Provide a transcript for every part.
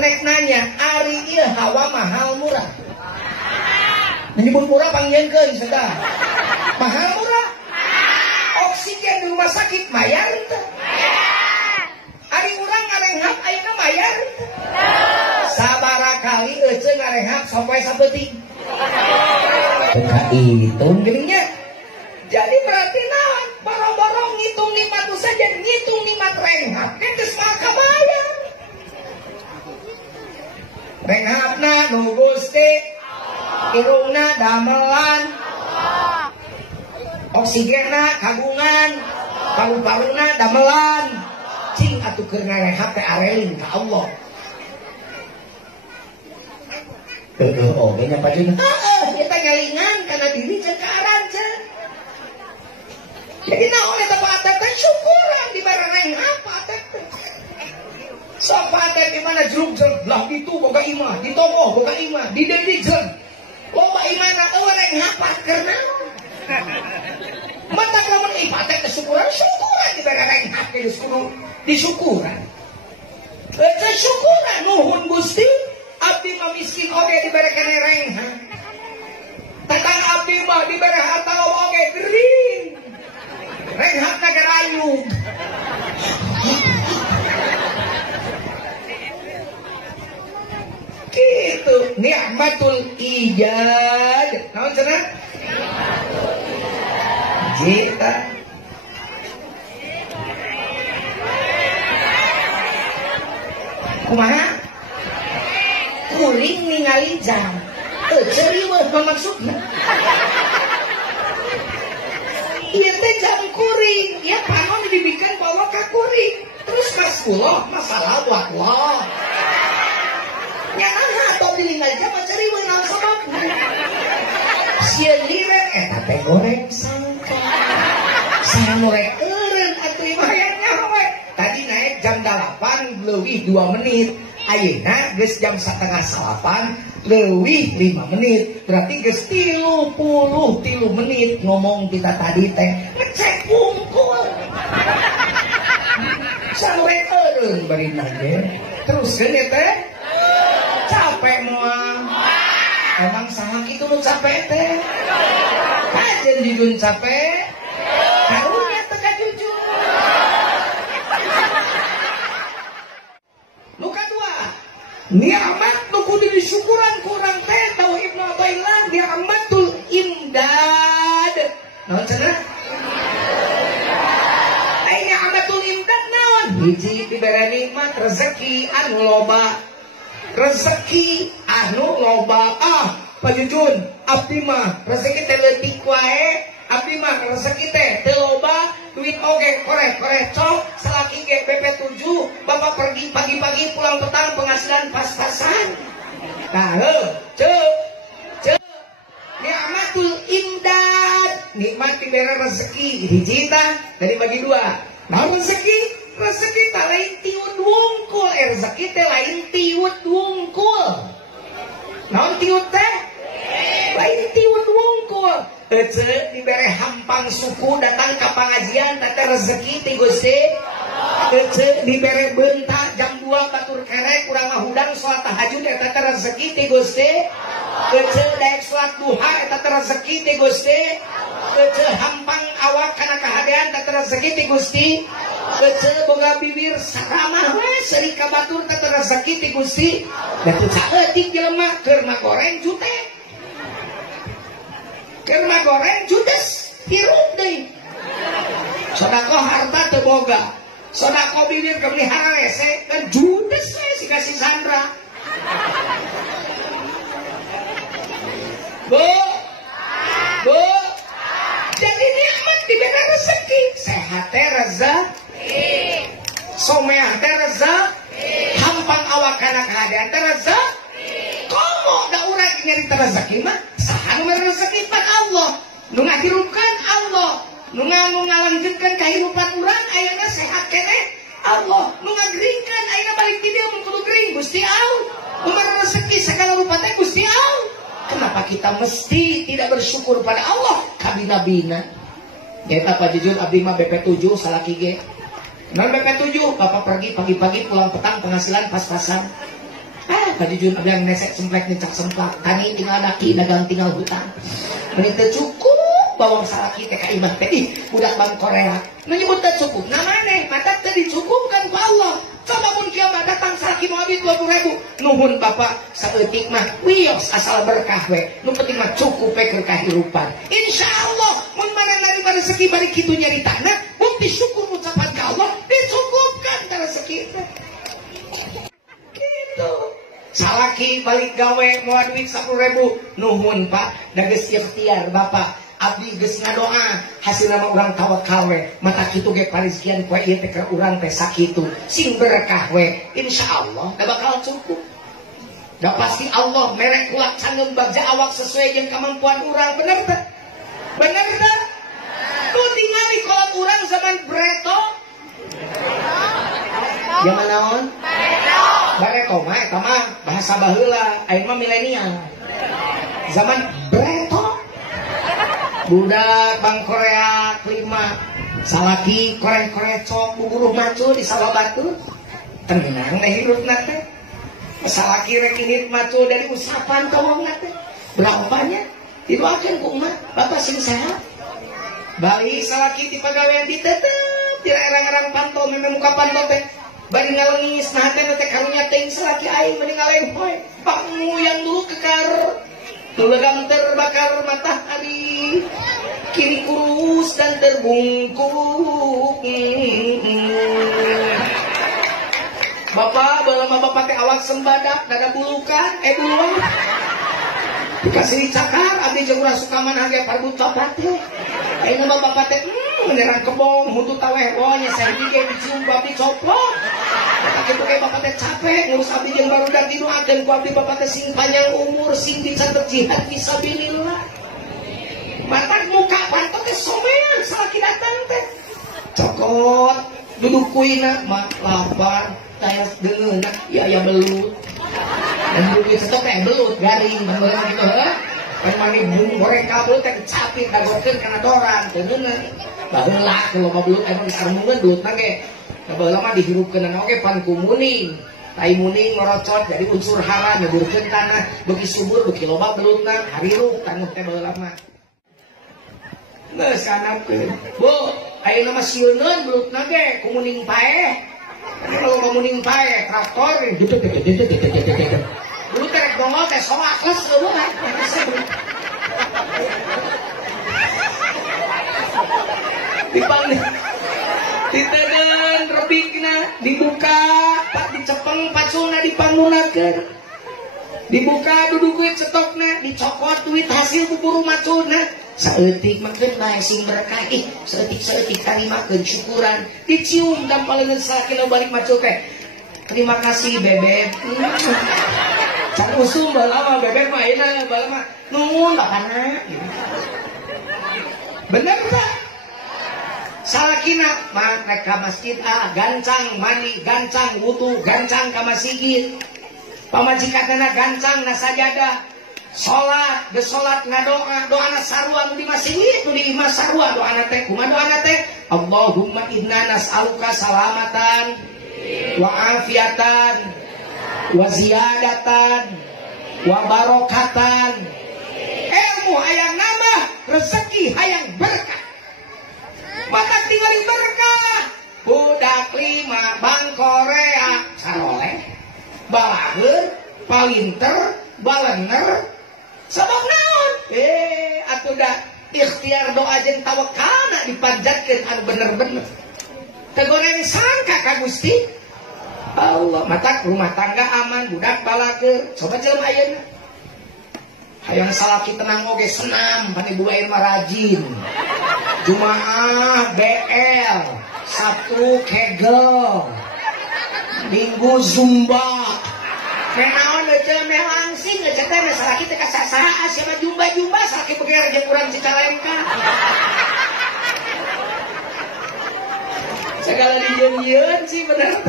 nek nanya ari ieu hawa mahal murah. Menyebut murah panggilkeun sada. Mahal murah. Oksigen di rumah sakit bayar teu? Ari urang ngarenghap ayeuna bayar teu? Sabaraha kali euceung ngarenghap sampai sapeuting. Teka hitung geuning nya. Jadi berarti naon? Boro-boro ngitung nikmat itu saja, ngitung nikmat renghap kan geus maka bayar. Renghapna nu Gusti, irungna damelan, oksigenna kagungan, paru-paruna damelan. Cing atuh keur ngarenghap teh arelin ka Allah. Heeh, oge nya pajun. Heeh, eta ngalingan kana diri jeung ka aranjeun. Jadi naon eta patet teh syukuran di bareng apa teh. Sok patet di mana jeruk-jeruk lah itu boga imah, di tomoh boga imah, di deui jeung. Loba imana eueuh ngapat keur naon. Mata lamun ieu patet teh syukuran di bareng apa geus kudu disyukuran. Eta syukuran nuhun Gusti, abdi mah miskin oge dibere kana rengha. Tatang abdi mah dibere harta oge gering. Renghap nagarayu. Gitu, nikmatul ijad. Naon cenah? Jita. Kumaha? Kuring ningali jam. Ceriweuh maksudna. Ieu teh jam kuring, ya panon dibikin bawa ka kuring. Terus kaskuloh masalah buat Allah. Nya aha atuh dilingal jam ceriweuh naon sababna. Sieun lire eta teh goreng sangka. Sanorek eureun atuh imah nyawe. Tadi naik jam 8 leuwih 2 menit. Ayeuna geus jam 6:30 leuwih 5 menit. Berarti geus 33 menit ngomong kita tadi teh ngecek bungkul. Sampai eureun bari nage. Teruskeun ya teh. Capek moal. Emang saha kitu nu capek teh? Kajen didun capek. Karunya teh kajujur. Nu kadua, nikmat nu kudu disyukuran kurang teh tahu Ibnu Athaillah nikmatul imdad. Naon cenah? Ai nikmatul imdad naon? Hiji dibere nikmat rezeki anu loba. Rezeki anu loba. Pajujun, abdi mah rezeki teh leutik wae. Abdi mah rezeki teh teu loba, duit oge korek cok, salaki ge BP7, bapak pergi pagi-pagi pulang petang penghasilan pas-pasan. Nah, ceu. Nikmatul imdad, nikmat diberi rezeki hiji tah dari bagi dua. Nah, rezeki teh lain tiut wungkul, rezeki teh lain tiut wungkul. Naon tiut teh? Lain tiut wungkul. Ece diberi hampang suku datang ke pengajian tete rezeki ti Gusti. Ece diberi bentak jam 2 batur kerek kurang ngahudang salat tahajud eta teh rezeki ti Gusti. Ece daek salat duha eta teh rezeki ti Gusti. Ece hampang awak kana kahadean teh rezeki ti Gusti. Ece boga bibir saramah we seuri ka batur teh rezeki ti Gusti. Da teu saeutik jelema keur magoreng jutek. Kerma goreng judes hirup deui. Sodako harta teu boga. Sodako bibir kemelihara rese dan judes we si kasih Sandra. Bu. Jadi nikmat diberi rezeki. Sehat teh rezeki. Someah teh rezeki. Hampang awak kana kahadean teh rezeki. Komo da urang nyari teh rezeki mah saha nu rezeki pan Allah. Nu ngahirupkeun Allah. Nu ngalanjutkeun kahirupan urang ayeuna sehat keneh Allah. Nu ngageringkeun ayeuna balik di dieu mun kudu gering Gusti Allah. Nu rezeki segala rupa teh Gusti Allah. Kenapa kita mesti tidak bersyukur pada Allah? Kabina-bina. Eta Pak Jujur abdi mah BP7 salaki ge. Non BP7 bapak pergi pagi-pagi pulang petang penghasilan pas-pasan. pajujun abang nesek semplek nicak semplak tani tinggal daki dagang tinggal hutang meni teu cukup bawang salaki teh ka imah teh budak bang Korea menyebut teu cukup namane mata teu dicukupkan ku Allah coba mun kiamat datang salaki mau abi 20.000 nuhun bapak saeutik mah wios asal berkah we nu penting mah cukup we keur kahirupan insyaallah mun manehna diberi rezeki bari kitu nyaritana bukti syukur ucapan ka Allah dicukupkan rezeki teh gitu. Salaki balik gawe mau duit 10.000 nuhun pak da geus ikhtiar bapak abdi geus ngadoa hasil nama urang tawakal we mata kitu ge parizkian ku ieu teh ka urang teh sakitu sing berkah we insyaallah da bakal cukup da pasti Allah merek kuat sanggeum bagja awak sesuai jeung kemampuan urang bener teh ku tingali kolot urang zaman Breto zaman naon Bareto mah eta mah bahasa baheula ayeuna mah milenial zaman Breto budak bang Korea kelima salaki koreng-korecok buburuh macu di sawah batu tenang teh hirupna teh salaki rek init macu dari usapan tawangna teh berapanya didoakeun ku umat bapak sing sehat balik salaki ti pagawean ditetep tira erang-erang pantau memang muka pantau teh bari ngalengis nah teh karunya teuing salaki aing mending ngalehoy pakmu yang dulu kekar tulegang terbakar matahari kini kurus dan terbungkuk bapak balama bapak teh awak sembadak dada bulukan buluan dikasih cakar abdi jeung urang sukaman hage parbut coklat teh ayeuna bapak teh beneran kebong mutu taweh nya saya ge dicium babi coplok kitu ge bapak teh capek ngurus abdi jeung barudak didoakeun ku abdi bapak teh sing panjang umur sing dicatet jihad fisabilillah batak muka pantot teh somean salaki datang teh cokot duduk kuina mak lapar tayas deungeuna ya belut dan duduk setok teh belut garing beneran gitu heuh kan mani bung goreng kabel teh capit dagorkeun kana dorang teu geuneuh baheula kalau belut emang disarmungeun beutna ge baheula mah dihirupkeun oge pan ku muning tai muning ngorocot jadi unsur hara nyeburkeun tanah beuki subur beuki loba belutna harirup tangguh teh baheula mah geus kanapkeun bu ayeuna mah sieuneun belutna ge ku muning paeh kalau muning paeh traktor dulu terek dongol teh soak les dulu kan dipanggil diteden rebikna dibuka tak dicepeng pacuna dipangunakeun dibuka duduk duit stokna dicokot duit hasil buburu macuna saeutik makeun bae sing berkah saeutik tarimakeun syukuran dicium dampaleun salakina balik macu teh terima kasih bebek cak usum balama bebek mah ayeuna balama nuhun bakana bener tak salakina mah rek ka masjid gancang mandi gancang wudu gancang ka masjid pamajikatna gancang na sajadah salat de salat ngadoa doana sarua di masjid nu di imah sarua doana teh kumaha doana teh Allahumma inna nas'aluka salamatan wa afiatan wa ziyadatan wa barokatan ilmu hayang nambah rezeki hayang berkah maka tinggal berkah budak 5 bang Korea saroleh balageun palinter balener sabab naon atuh da ikhtiar doa jeung tawakalna dipanjatkeun anu bener-bener tegoreng sangka ka Gusti Allah mata rumah tangga aman budak balageun coba jelema ayeuna hayang salaki tenang oge senam pan ibu air mah rajin Jumaah BL Sabtu kegel Minggu zumba menaon euy meh langsing ngecek teh salaki teh kasasaha siapa jumba salaki beger jeung urang Cicalengka segala dijieun sih bener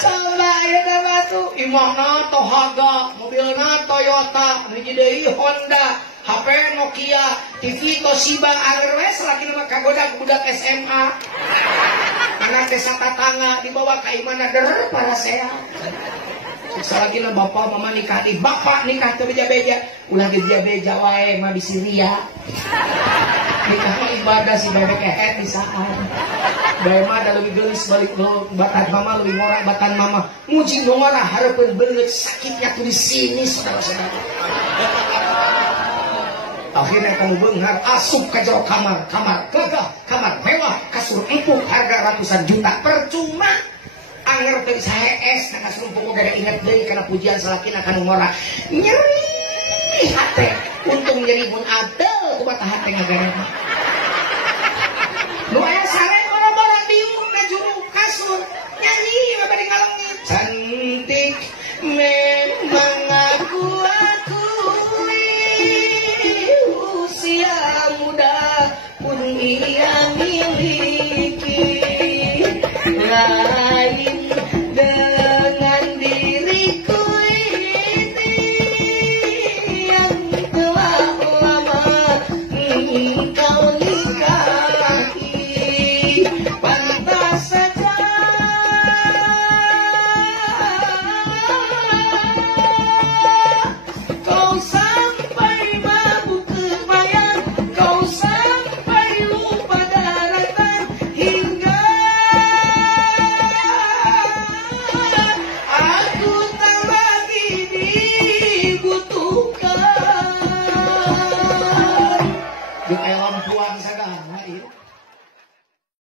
coba ayeuna batu imahna Tohaga mobilna Toyota hiji deui Honda HP Nokia TV Toshiba anger we salaki mah kagoda budak SMA anak desa tatangga dibawa ka imana der para sehat Salagina bapak mama nikah di bapak nikah teu beja-beja. Ulah ge beja-beja wae mah di Syria. Nikah mah ibadah si bebek ehet di saat. Bae mah da leuwih geulis balik lo batan mama leuwih ngora batan mama. Muji ngora hareupeun beungeut sakitnya tuh di sini saudara-saudara. Akhirnya kamu benghar asup ke jero kamar gagah, kamar mewah, kasur empuk harga ratusan juta percuma. Anger teh bisa hees na kasur empuk gak inget deui kana pujian salakina kanu ngora. Nyeri hate, untung nyeri mun adel ku batah hate ngagana.